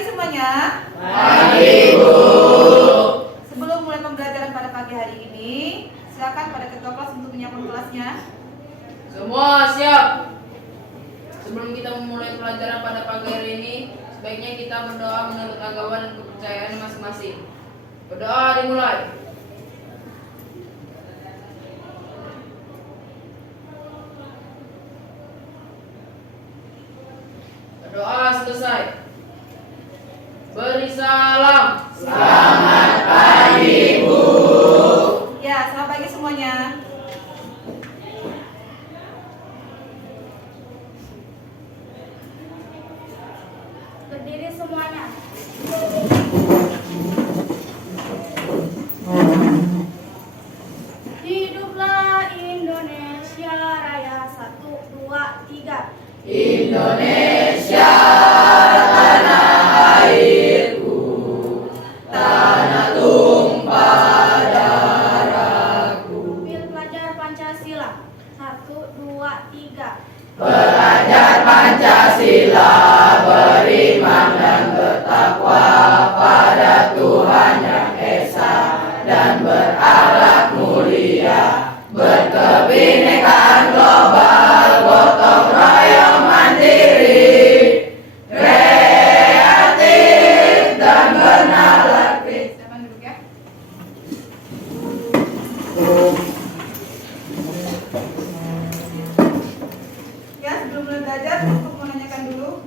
pagi semuanya. Pagi, Bu. Sebelum mulai pembelajaran pada pagi hari ini, silakan pada ketua kelas untuk menyiapkan kelasnya. Semua siap. Sebelum kita memulai pelajaran pada pagi hari ini, sebaiknya kita berdoa menurut agama dan kepercayaan masing-masing. Berdoa dimulai. Berdoa selesai. Beri salam. Selamat pagi, Bu. Ya, selamat pagi semuanya. Berdiri semuanya. Hiduplah Indonesia Raya. 1, 2, 3. Indonesia tanah airku, tanah tumpah darahku. Pil pelajar Pancasila. 1, 2, 3. Belajar Pancasila, beriman dan bertakwa pada Tuhan Yang Esa dan berakhlak mulia, berkebinekaan global, gotong royong mandiri, kreatif dan bernalar. Silakan duduk ya. Ya, sebelum mulai belajar, untuk menanyakan dulu,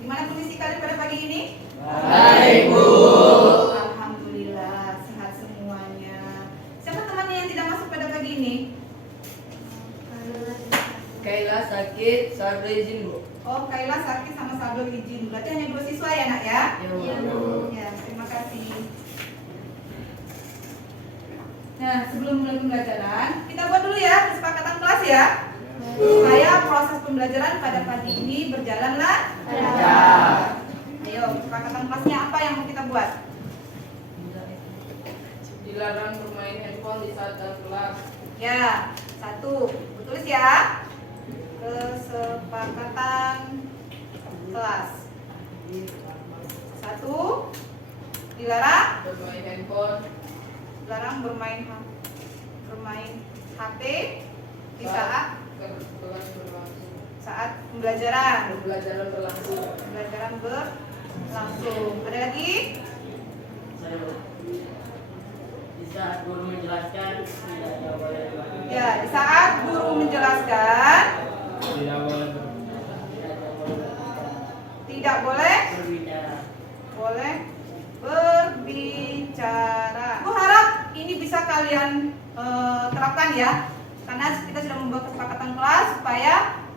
gimana kondisi kalian pada pagi ini? Baik, Bu. Alhamdulillah, sehat semuanya. Siapa temannya yang tidak masuk pada pagi ini? Kaila sakit, Sabda izin, Bu. Oh, Kaila sakit sama Sabdo izin. Berarti hanya 2 siswa ya, Nak ya? Iya, Ya, terima kasih. Nah, sebelum mulai pembelajaran, kita buat dulu ya kesepakatan kelas ya. Supaya proses pembelajaran pada pagi ini berjalan lancar. Ayo, kesepakatan kelasnya apa yang mau kita buat? Dilarang bermain handphone di saat dalam kelas. Ya, 1. Tulis ya. Kesepakatan kelas. 1. Dilarang Bermain handphone bermain HP di saat kelas berlangsung. pembelajaran. Pembelajaran berlangsung. Pembelajaran berlangsung. Ada lagi? Di saat guru menjelaskan tidak boleh Ya, di saat guru menjelaskan tidak boleh berbicara. berbicara. Aku harap ini bisa kalian terapkan ya, karena kita sudah membuat kesepakatan kelas supaya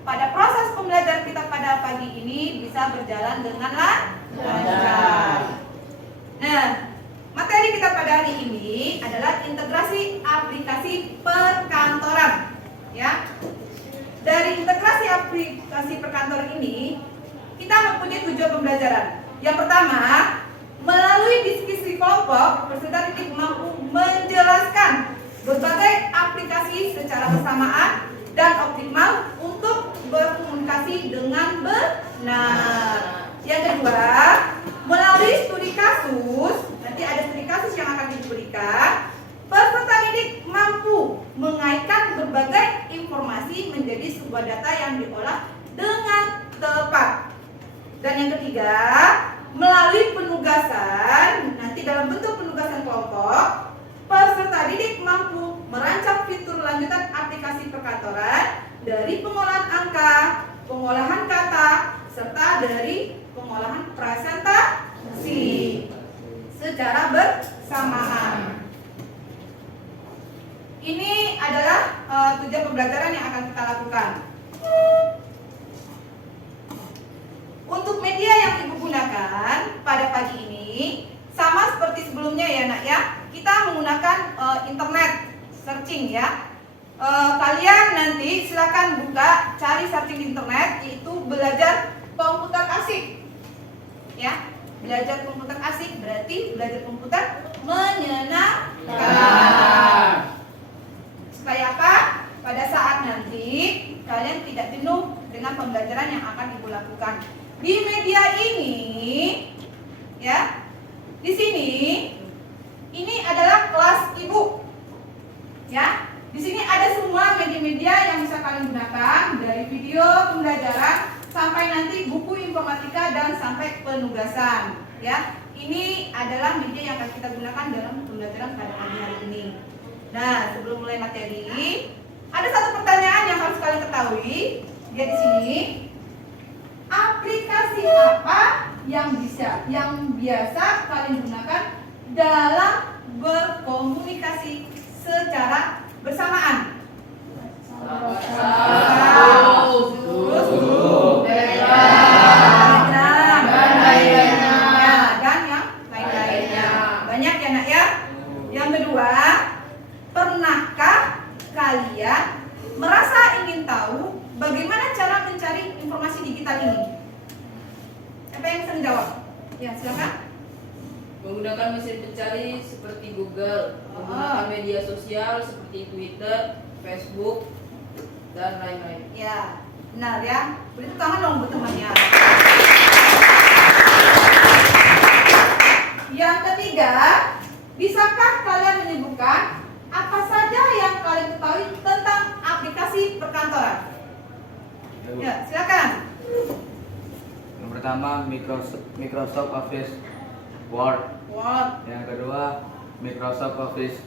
pada proses pembelajaran kita pada pagi ini bisa berjalan dengan lancar. Nah, materi kita pada hari ini adalah integrasi aplikasi perkantoran. Ya, dari integrasi aplikasi perkantoran ini kita mempunyai tujuan pembelajaran. Yang pertama, melalui diskusi kelompok, peserta didik mampu menjelaskan berbagai aplikasi secara bersamaan dan optimal untuk berkomunikasi dengan benar. Yang kedua, melalui studi kasus, nanti ada studi kasus yang akan diberikan, peserta didik mampu mengaitkan berbagai informasi menjadi sebuah data yang diolah dengan tepat. Dan yang ketiga, melalui penugasan, nanti dalam bentuk penugasan kelompok, peserta didik mampu merancang fitur lanjutan aplikasi perkantoran dari pengolahan angka, pengolahan kata, serta dari pengolahan presentasi secara bersamaan. Ini adalah tujuan pembelajaran yang akan kita lakukan. Untuk media yang Ibu gunakan pada pagi ini sama seperti sebelumnya ya, Nak ya. Kita menggunakan internet searching ya. Kalian nanti silakan buka, cari searching di internet, yaitu belajar komputer asik. Ya, belajar komputer asik berarti belajar komputer menyenangkan. Supaya apa? Pada saat nanti kalian tidak jenuh dengan pembelajaran yang akan Ibu lakukan. Di media ini dan sampai penugasan. Ya, ini adalah media yang akan kita gunakan dalam pembelajaran pada pagi hari ini. Nah, sebelum mulai materi, ada satu pertanyaan yang harus kalian ketahui. Lihat di sini. Aplikasi apa yang biasa kalian gunakan dalam berkomunikasi secara bersamaan? Terus Telegram dan lainnya. Dan yang lain-lainnya. Banyak ya nak ya. Yang kedua, pernahkah kalian merasa ingin tahu bagaimana cara mencari informasi digital ini? Siapa yang bisa menjawab? Ya, silakan. Menggunakan mesin pencari seperti Google, menggunakan media sosial seperti Twitter, Facebook, dan lain-lain. Ya, benar ya. Beri tepuk tangan dong buat temannya. Yang ketiga, bisakah kalian menyebutkan apa saja yang kalian ketahui tentang aplikasi perkantoran? Ya, silakan. Yang pertama Microsoft Office Word. Word, Yang kedua Microsoft Office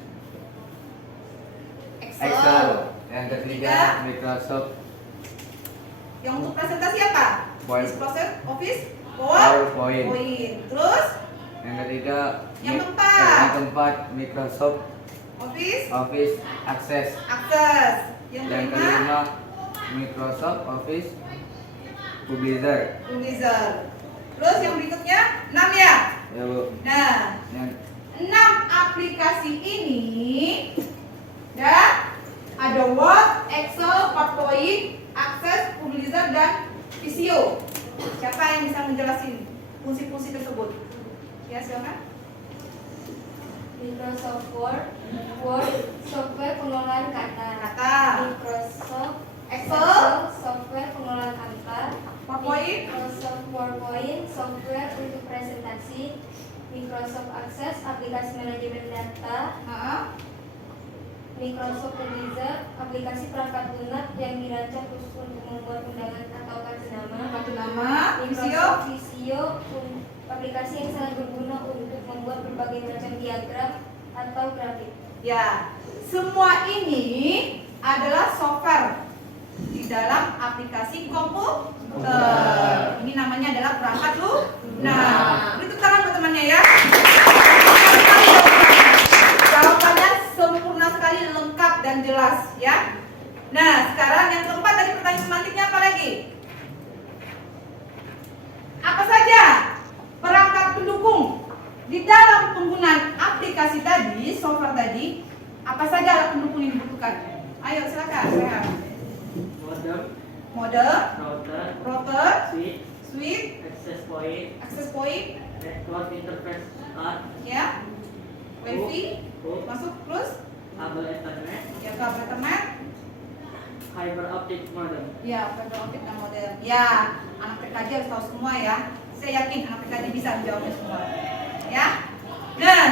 Excel. Excel. Yang ketiga Microsoft Yang untuk presentasi apa? Microsoft Office PowerPoint. Terus Yang ketiga Yang keempat. yang keempat Microsoft Office Access. Yang Yang kelima kelima Microsoft Office Publisher. Terus yang berikutnya 6 ya. Ya Bu. Nah, Yang 6 aplikasi ini ya, ada Word, Excel, PowerPoint, Access, Publisher, dan Visio. Siapa yang bisa menjelaskan fungsi-fungsi tersebut? Ya, silakan. Microsoft Word, software pengelolaan kata. Microsoft Excel, software pengelolaan angka. PowerPoint, Microsoft PowerPoint, software untuk presentasi. Microsoft Access, aplikasi manajemen data. Microsoft Publisher, aplikasi perangkat lunak yang dirancang khusus untuk membuat undangan atau kartu nama. Visio, Visio, aplikasi yang sangat berguna untuk membuat berbagai macam diagram atau grafik. ya, semua ini adalah software di dalam aplikasi komputer. Ini namanya adalah perangkat lunak. Beri tepuk tangan buat temannya ya. Jawabannya sempurna sekali, lengkap dan jelas ya. Nah, sekarang yang keempat dari pertanyaan semantiknya apa lagi? Apa saja perangkat pendukung di dalam penggunaan aplikasi tadi, software tadi? Apa saja alat pendukung yang dibutuhkan? Ayo silakan. Modem, router, switch, access point, network interface card, ya, wifi, masuk terus, kabel Ethernet, ya kabel Ethernet, fiber optic modem. ya fiber optic dan modem. Ya, anak PKJ harus tahu semua ya. Saya yakin anak PKJ bisa menjawabnya semua. Ya. Nah,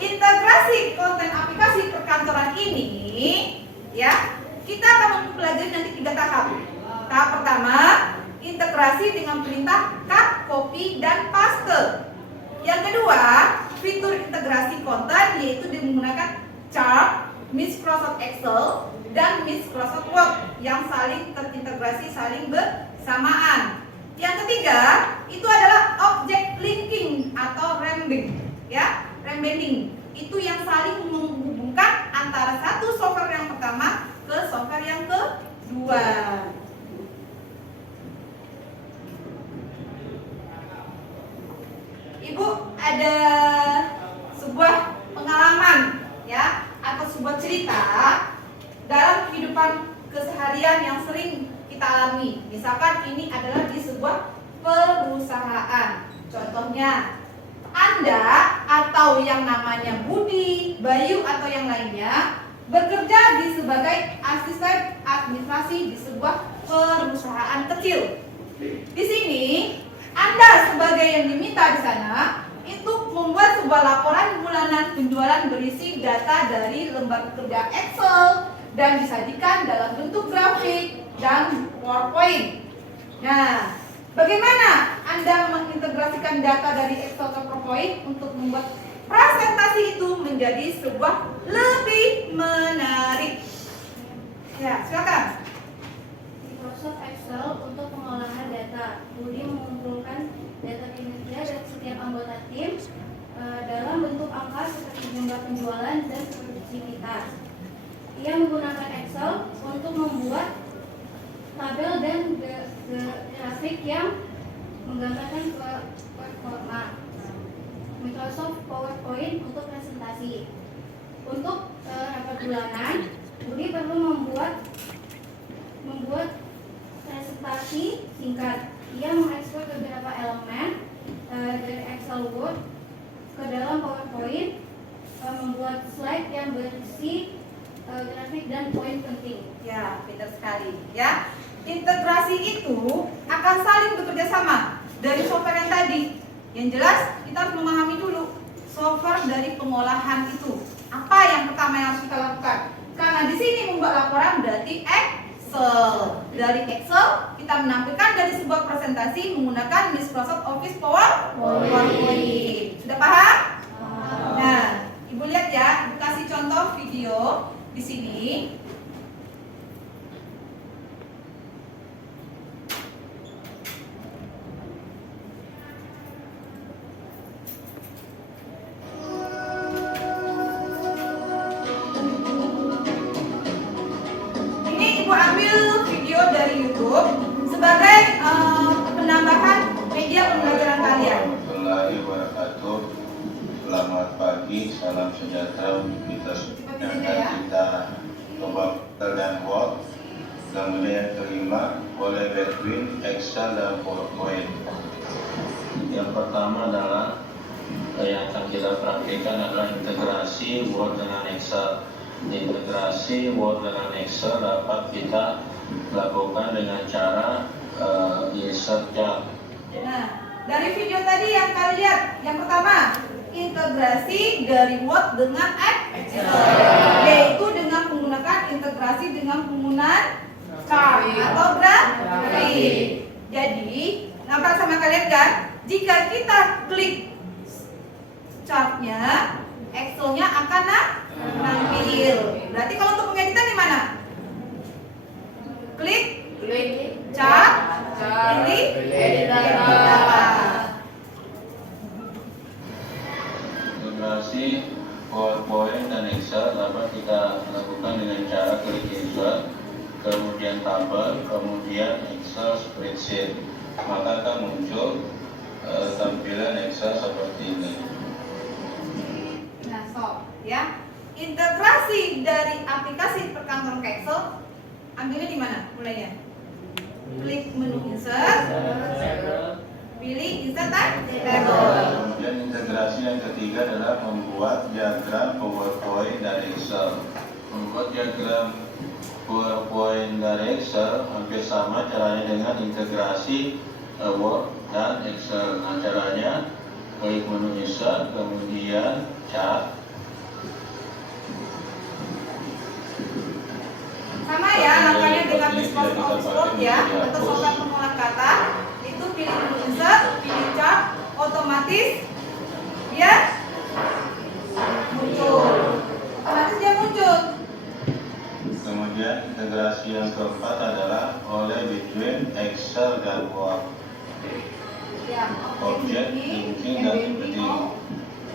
integrasi konten aplikasi perkantoran ini, ya, kita akan mempelajari nanti 3 tahap. Tahap pertama, integrasi dengan perintah cut, copy, dan paste. Yang kedua, fitur integrasi konten yaitu menggunakan chart, Microsoft Excel, dan Microsoft Word yang saling terintegrasi, saling bersamaan. Yang ketiga, itu adalah object linking atau rembing, ya, rembending. Itu yang saling menghubungkan antara satu software yang pertama ke software yang kedua. Ibu ada sebuah pengalaman ya atau sebuah cerita dalam kehidupan keseharian yang sering kita alami. Misalkan ini adalah di sebuah perusahaan. Contohnya Anda atau yang namanya Budi, Bayu atau yang lainnya bekerja di sebagai asisten administrasi di sebuah perusahaan kecil. Di sini Anda sebagai yang diminta di sana itu membuat sebuah laporan bulanan penjualan berisi data dari lembar kerja Excel dan disajikan dalam bentuk grafik dan PowerPoint. Nah, Bagaimana Anda mengintegrasikan data dari Excel ke PowerPoint untuk membuat presentasi itu menjadi sebuah lebih menarik? Ya, silakan. Microsoft Excel untuk pengolahan data. Budi mengumpulkan data kinerja dari setiap anggota tim dalam bentuk angka seperti jumlah penjualan dan produktivitas. Ia menggunakan Excel untuk membuat tabel dan grafik yang menggambarkan performa. Microsoft PowerPoint untuk presentasi. Untuk rapat bulanan, Budi perlu membuat presentasi singkat. Ia mengekspor beberapa elemen dari Excel Word ke dalam PowerPoint, membuat slide yang berisi grafik dan poin penting. Ya, pintar sekali. Ya, integrasi itu akan saling bekerja sama dari software yang tadi. Yang jelas kita harus memahami dulu software dari pengolahan itu. Apa yang pertama yang harus kita lakukan? Karena di sini membuat laporan berarti Excel. Dari Excel kita menampilkan dari sebuah presentasi menggunakan Microsoft Office PowerPoint. Sudah paham? Nah, Ibu lihat ya, Ibu kasih contoh video di sini. Ini Ibu ambil video dari YouTube sebagai penambahan media pembelajaran kalian. Warahmatullahi wabarakatuh. Selamat pagi, salam sejahtera untuk kita semua. Akan kita coba dan Word. Kemudian yang kelima, boleh between Excel dan PowerPoint. Yang pertama adalah yang akan kita praktikkan adalah integrasi Word dengan Excel. Integrasi Word dengan Excel dapat kita lakukan dengan cara insert chart. Nah, dari video tadi yang kalian lihat, yang pertama integrasi dari Word dengan Excel, yaitu dengan menggunakan integrasi dengan penggunaan chart atau grafik. Jadi, nampak sama kalian kan? Jika kita klik chartnya, Excelnya akan nampil. Berarti kalau untuk pengeditan di mana? Klik chart, pilih edit data. Integrasi PowerPoint dan Excel dapat kita lakukan dengan cara klik insert, kemudian tabel, kemudian Excel spreadsheet. Maka akan muncul tampilan Excel seperti ini. Nah, stop ya. Integrasi dari aplikasi perkantoran ke Excel, ambilnya di mana? Mulainya. Klik menu insert, pilih insert table. Kemudian integrasi yang ketiga adalah membuat diagram PowerPoint dari Excel. Membuat diagram PowerPoint dari Excel hampir sama caranya dengan integrasi Word dan Excel. Nah, caranya klik menu insert, kemudian chart. Sama ya, langkahnya dengan Microsoft Office Word ya, atau software pengolah kata. Itu pilih menu insert, pilih chart, otomatis dia muncul. Otomatis dia muncul. Kemudian integrasi yang keempat adalah oleh between Excel dan Word. Ya, Objek linking dan embedding.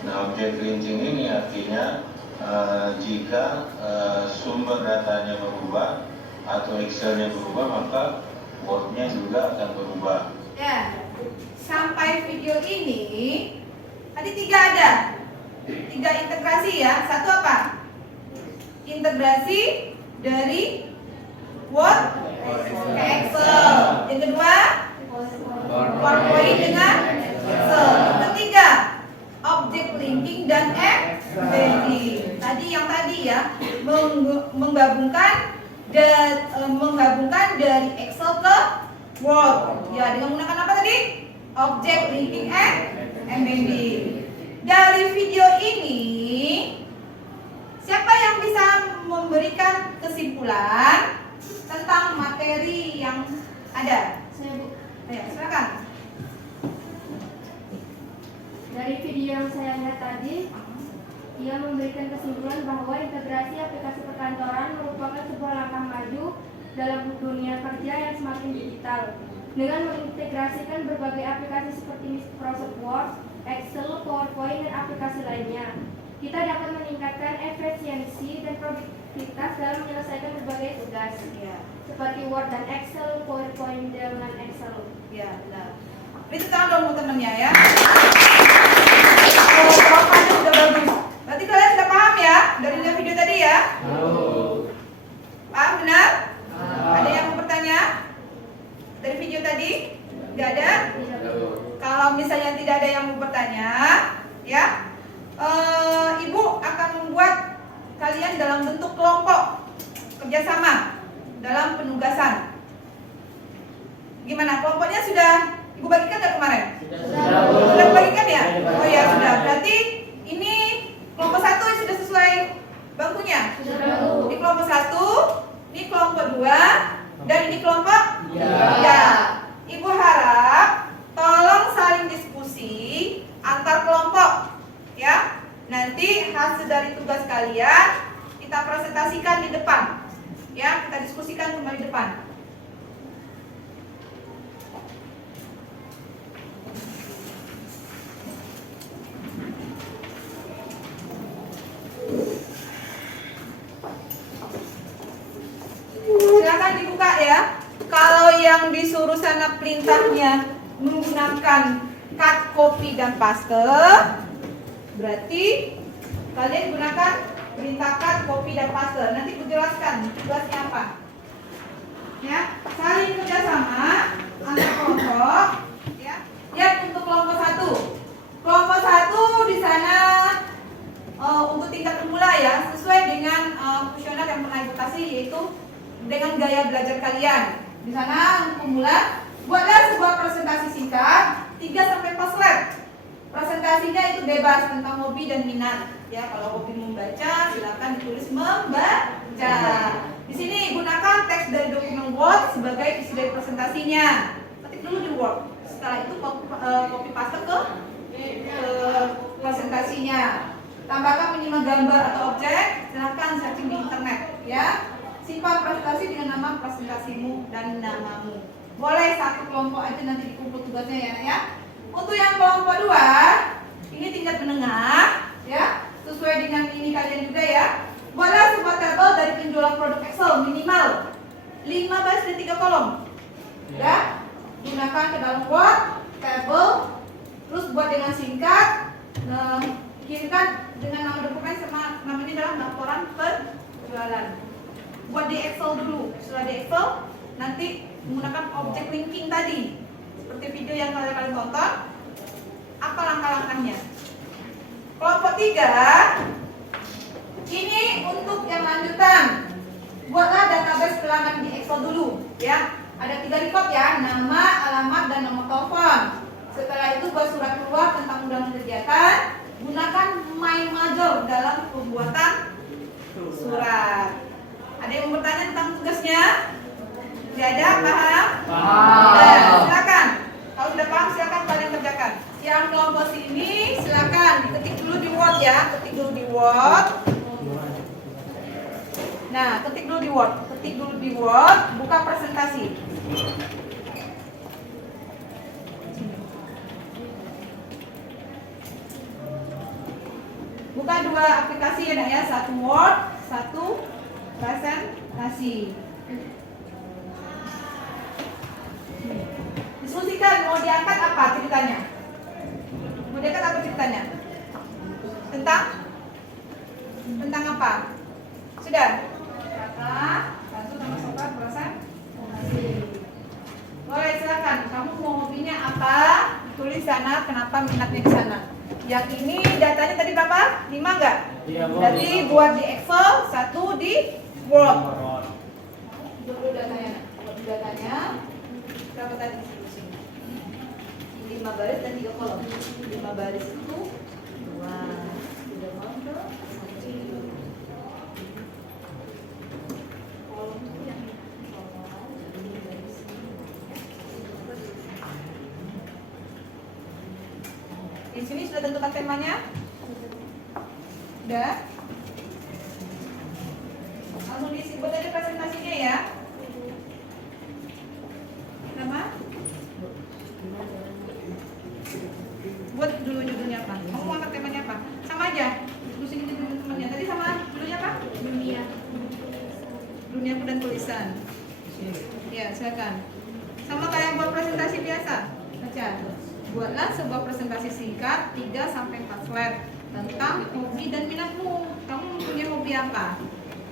Nah, objek linking ini artinya jika sumber datanya berubah atau Excelnya berubah, maka Word-nya juga akan berubah. Ya, sampai video ini tadi 3 ada, 3 integrasi ya. Satu apa? Integrasi dari Word ke Excel. Yang kedua, PowerPoint dengan Excel. Yang ketiga, object linking dan embedding. Tadi yang tadi ya, menggabungkan dari Excel ke Word. Ya, dengan menggunakan apa tadi? Object linking and embedding. Dari video ini, siapa yang bisa memberikan kesimpulan tentang materi yang ada? Saya Bu. Ya, silakan. Dari video yang saya lihat tadi, ia memberikan kesimpulan bahwa integrasi aplikasi perkantoran merupakan sebuah langkah maju dalam dunia kerja yang semakin digital. Dengan mengintegrasikan berbagai aplikasi seperti Microsoft Word, Excel, PowerPoint, dan aplikasi lainnya, kita dapat meningkatkan efisiensi dan produktivitas dalam menyelesaikan berbagai tugas, Ya, seperti Word dan Excel, PowerPoint dengan Excel. ya benar. Beri tepuk tangan dong teman-temannya ya. Jawabannya udah bagus. Berarti kalian sudah paham ya dari video tadi ya? Paham benar? Ada yang mau bertanya dari video tadi? Gak ada? Kalau misalnya tidak ada yang mau bertanya, ya, Ibu akan membuat kalian dalam bentuk kelompok kerjasama dalam penugasan. Gimana? Kelompoknya sudah Ibu bagikan dari kemarin? Sudah bagikan ya? Oh ya sudah. Berarti ini kelompok 1 sudah sesuai bangkunya? Ini kelompok 1, ini kelompok 2, dan ini kelompok 3. Ibu harap tolong saling diskusi antar kelompok, ya. Nanti hasil dari tugas kalian kita presentasikan di depan, ya. Kita diskusikan kembali di depan. Silakan dibuka ya. Kalau yang disuruh sana perintahnya menggunakan cut, copy, dan paste, berarti kalian gunakan perintah cut, copy, dan paste. Nanti kujelaskan tugasnya apa. Ya, saling kerjasama antar kelompok. Ya, lihat untuk kelompok 1. Kelompok 1 di sana untuk tingkat pemula ya, sesuai dengan kuesioner yang pernah Ibu kasih, yaitu dengan gaya belajar kalian. Di sana untuk pemula, buatlah sebuah presentasi singkat 3-4 slide. Presentasinya itu bebas tentang hobi dan minat. Ya, kalau hobi membaca, silakan ditulis membaca. Di sini gunakan teks dari dokumen Word sebagai isi dari presentasinya. Ketik dulu di Word. Setelah itu copy paste ke presentasinya. Tambahkan menyimak gambar atau objek, silakan searching di internet ya. Simpan presentasi dengan nama presentasimu dan namamu. Boleh satu kelompok aja nanti dikumpul tugasnya ya, ya. Untuk yang kelompok 2, ini tingkat menengah ya, sesuai dengan ini kalian juga ya. Boleh sebuah tabel dari penjualan produk Excel minimal 5 baris dan 3 kolom. Ya. Gunakan ke dalam Word, tabel, terus buat dengan singkat, kirimkan dengan nama dokumen sama namanya dalam laporan penjualan. Buat di Excel dulu. Setelah di Excel, nanti menggunakan objek linking tadi, seperti video yang kalian tonton. Apa langkah-langkahnya? Kelompok 3, ini untuk yang lanjutan. Buatlah database pelanggan di Excel dulu, ya. Ada 3 record ya, nama, alamat, dan nomor telepon. Setelah itu buat surat keluar tentang undangan kegiatan. Gunakan My Major dalam pembuatan surat. Ada yang mau bertanya tentang tugasnya? Tidak ada? Paham? Paham. Silakan. Kalau sudah paham, silakan kalian kerjakan. Yang kelompok sini, silakan ketik dulu di Word ya. Ketik dulu di Word. Nah, ketik dulu di Word. Ketik dulu di Word. Buka presentasi. Buka 2 aplikasi ya, ya. Satu Word, satu presentasi. Diskusikan mau diangkat apa ceritanya? Mau diangkat apa ceritanya? Tentang apa? Sudah? Kata satu sama presentasi. Boleh silakan. Kamu mau hobinya apa? Tulis sana. Kenapa minatnya di sana? Yang ini datanya tadi berapa? 5 enggak? Jadi buat di Excel, 1 di Word. Dulu datanya. Berapa tadi sini? 5 baris dan 3 kolom. 5 baris itu 2. 3 kolom ke 1. Kolom itu yang ini. Kolom. Di sini sudah tentukan temanya? Udah? Langsung diisi, buat aja presentasinya ya. Nama? Buat dulu judulnya apa? Kamu mau angkat temanya apa? Sama aja. Terus ini judul temannya. Tadi sama judulnya apa? Dunia. Duniaku dan tulisan. Ya, silakan. Sama kayak buat presentasi biasa. Baca. Buatlah sebuah presentasi singkat 3 sampai 4 slide tentang hobi dan minatmu. Kamu punya hobi apa?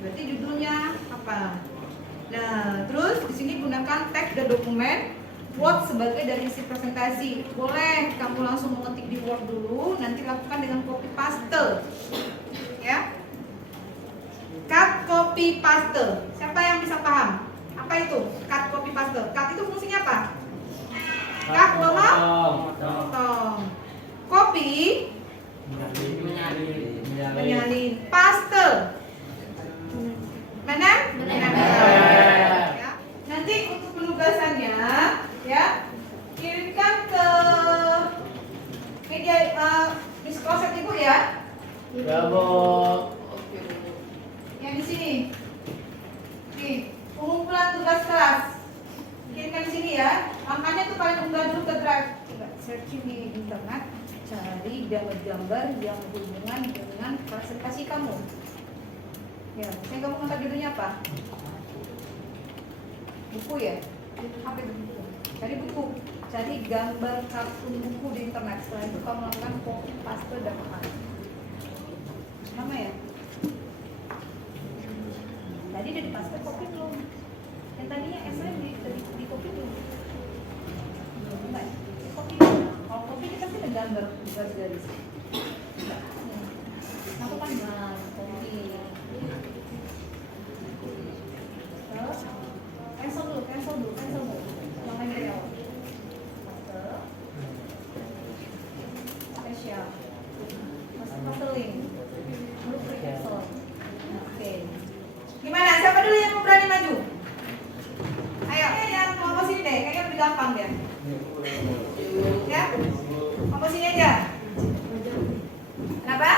Berarti judulnya apa? Nah, terus di sini gunakan teks dan dokumen Word sebagai dari isi presentasi. Boleh kamu langsung mengetik di Word dulu, nanti lakukan dengan copy paste. Ya. Cut, copy, paste. Siapa yang bisa paham? Apa itu? Cut, copy, paste. Cut itu fungsinya apa? Cut, potong. Copy, menyalin. Paste, mana? Ya. Nanti untuk penugasannya, ya, kirimkan ke media di kloset ibu ya. Yang di sini. Nih, pengumpulan tugas kelas. Kirimkan di sini ya. Makanya tuh kalian unggah dulu ke drive. Coba searching di internet, cari gambar-gambar yang berhubungan dengan presentasi kamu. Ya, saya kamu ngangkat judulnya apa? Buku ya? Apa itu buku? Cari buku. Cari gambar kartun buku di internet. Setelah itu kamu lakukan copy paste dan paste. Sama ya? Tadi udah di paste copy belum? Yang tadinya essay di copy belum? Belum, enggak ya? Copy. Kalau copy kita pasti ada gambar garis-garis. Enggak. Aku kan copy. Terus cancel dulu. Jangan dari awal. Spesial. Masuk link. Lalu klik cancel. Oke. Gimana? Siapa dulu yang mau berani maju? Ayo, yang mau sini deh. Kayaknya lebih gampang deh. Ya? Mau sini aja. Kenapa?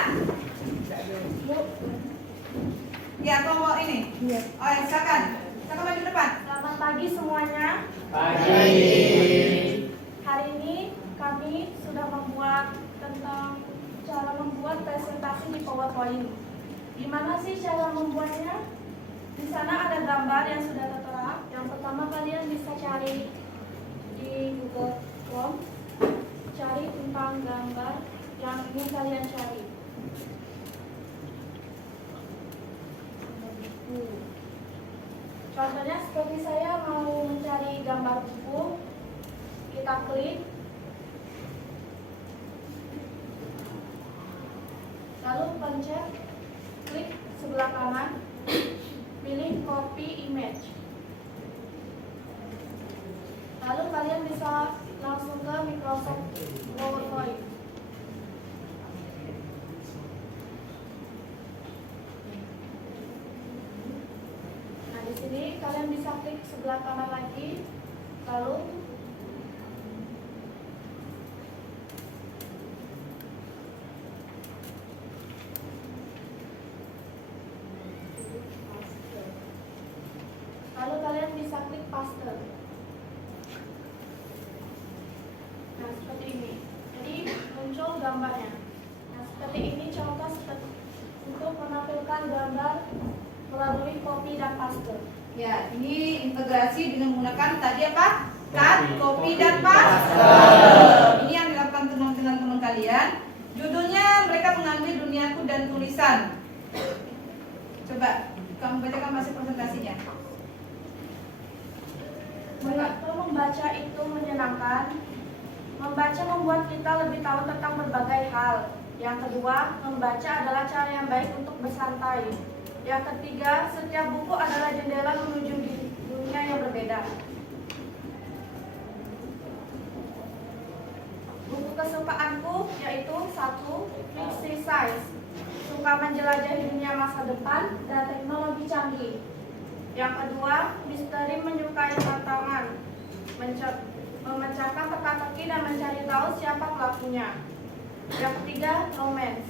Ya, atau mau ini? Iya. Oh, ya, silakan. Silakan maju depan. Selamat pagi semuanya. Pagi. Hari ini kami sudah membuat tentang cara membuat presentasi di PowerPoint. Gimana sih cara membuatnya? Di sana ada gambar yang sudah tertera. Yang pertama kalian bisa cari di Google Chrome, cari tentang gambar yang ingin kalian cari. Contohnya seperti saya mau mencari gambar buku, kita klik, lalu pencet klik sebelah kanan, pilih copy image, lalu kalian bisa langsung ke Microsoft PowerPoint. Di sini kalian bisa klik sebelah kanan lagi, lalu kalian bisa klik paste. Nah, seperti ini. Jadi muncul gambarnya. Nah, seperti ini contoh untuk menampilkan gambar melalui copy dan paste. Ya, ini integrasi dengan menggunakan tadi apa? Cut, copy, dan paste. Ini yang dilakukan teman-teman kalian. Judulnya mereka mengambil duniaku dan tulisan. Coba kamu bacakan masih presentasinya. Mengapa membaca itu menyenangkan? Membaca membuat kita lebih tahu tentang berbagai hal. Yang kedua, membaca adalah cara yang baik untuk bersantai. Yang ketiga, setiap buku adalah jendela menuju dunia yang berbeda. Buku kesukaanku yaitu 1. Fiksi Sains, suka menjelajahi dunia masa depan dan teknologi canggih. Yang kedua, misteri, menyukai tantangan, memecahkan teka-teki dan mencari tahu siapa pelakunya. Yang ketiga, romance.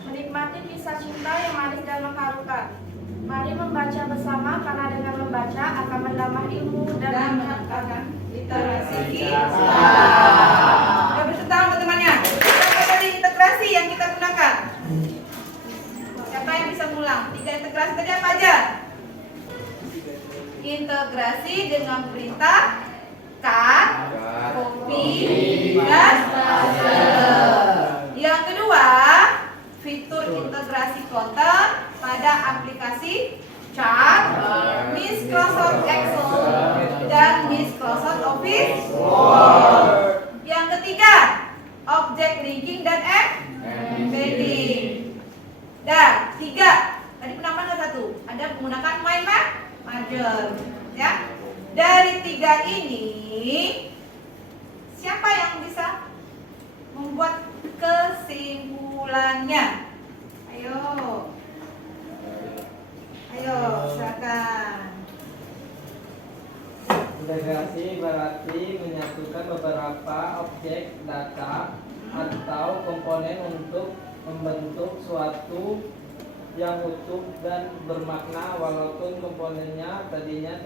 Menikmati kisah cinta yang manis dan mengharukan. Mari membaca bersama karena dengan membaca akan menambah ilmu dan meningkatkan literasi kita. Sudah berserta teman-temannya. Apa tadi integrasi yang kita gunakan? Siapa yang bisa ngulang? 3 integrasi tadi apa aja? Integrasi dengan perintah cut, copy, dan paste. Yang kedua, fitur integrasi konten pada aplikasi Chat, Microsoft Excel, dan Microsoft Office Word. Yang ketiga, object linking dan embedding. Dan 3, tadi penambahan ada 1, ada menggunakan mind manager. Ya, dari 3 ini, siapa yang bisa membuat kesimpulannya? Ayo, silakan. Integrasi berarti menyatukan beberapa objek data atau komponen untuk membentuk suatu yang utuh dan bermakna walaupun komponennya tadinya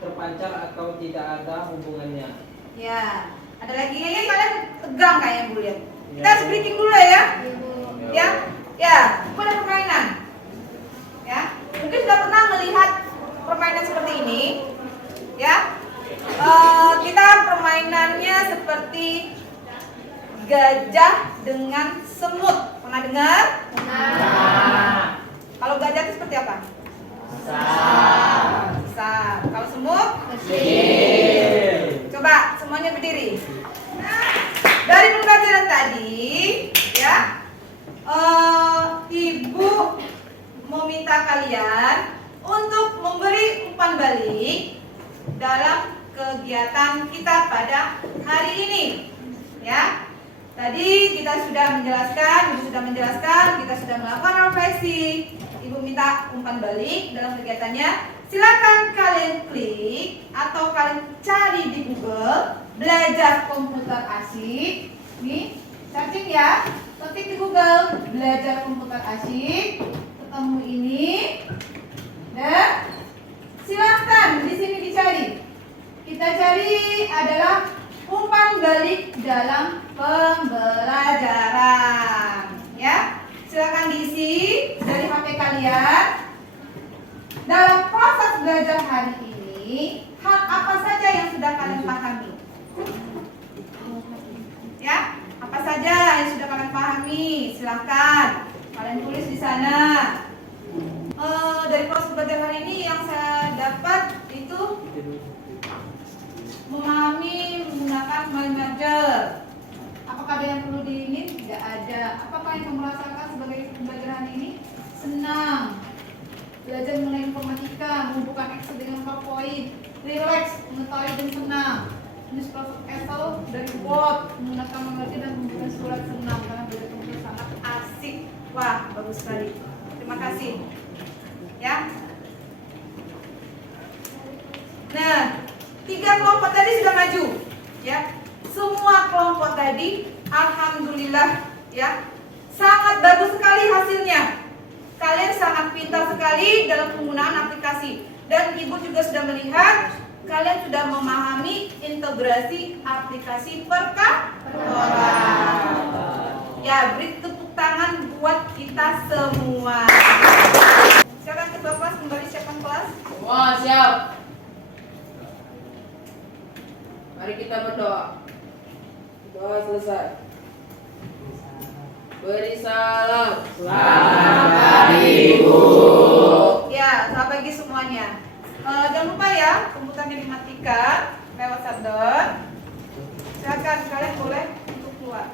terpancar atau tidak ada hubungannya. Ya, ada lagi ini kalian tegang kayak Bu lihat. Kita harus breaking dulu ya. Ya, pada permainan. Ya, mungkin sudah pernah melihat permainan seperti ini. Ya, kita permainannya seperti gajah dengan semut. Pernah dengar? Kalau gajah itu seperti apa? Besar. Kalau semut? Kecil. Coba semuanya berdiri. Nah, dari pembelajaran tadi, ya, Ibu meminta kalian untuk memberi umpan balik dalam kegiatan kita pada hari ini. Ya, tadi kita sudah menjelaskan, kita sudah melakukan refleksi. Ibu minta umpan balik dalam kegiatannya. Silakan kalian klik atau kalian cari di Google belajar komputer asik. Nih, searching ya. Ketik di Google belajar komputer asik, ketemu ini, dan silakan di sini dicari. Kita cari adalah umpan balik dalam pembelajaran. Ya, silakan diisi dari HP kalian. Dalam proses belajar hari ini, hal apa saja yang sudah kalian pahami? Ya, apa saja yang sudah kalian pahami? Silakan kalian tulis di sana. Dari proses belajar hari ini yang saya dapat itu memahami menggunakan mind manager. Apakah ada yang perlu diingin? Tidak ada. Apakah yang merasakan sebagai pembelajaran ini? Senang. Belajar mengenai informatika, menghubungkan Excel dengan PowerPoint, relax, mengetahui dan senang. Microsoft Excel dari Word, menggunakan mengerti dan membuat surat senang karena belajar komputer sangat asik. Wah, bagus sekali. Terima kasih. Ya. Nah, 3 kelompok tadi sudah maju. Ya, semua kelompok tadi, alhamdulillah, ya, sangat bagus sekali hasilnya. Kalian sangat pintar sekali dalam penggunaan aplikasi. Dan Ibu juga sudah melihat kalian sudah memahami integrasi aplikasi perkantoran. Ya, beri tepuk tangan buat kita semua. Sekarang ketua kelas kembali siapkan kelas. Semua siap. Mari kita berdoa. Doa selesai. Beri salam. Selamat pagi, Bu. Ya, selamat pagi semuanya. Jangan lupa ya, komputernya dimatikan lewat shutdown. Silakan kalian boleh untuk keluar.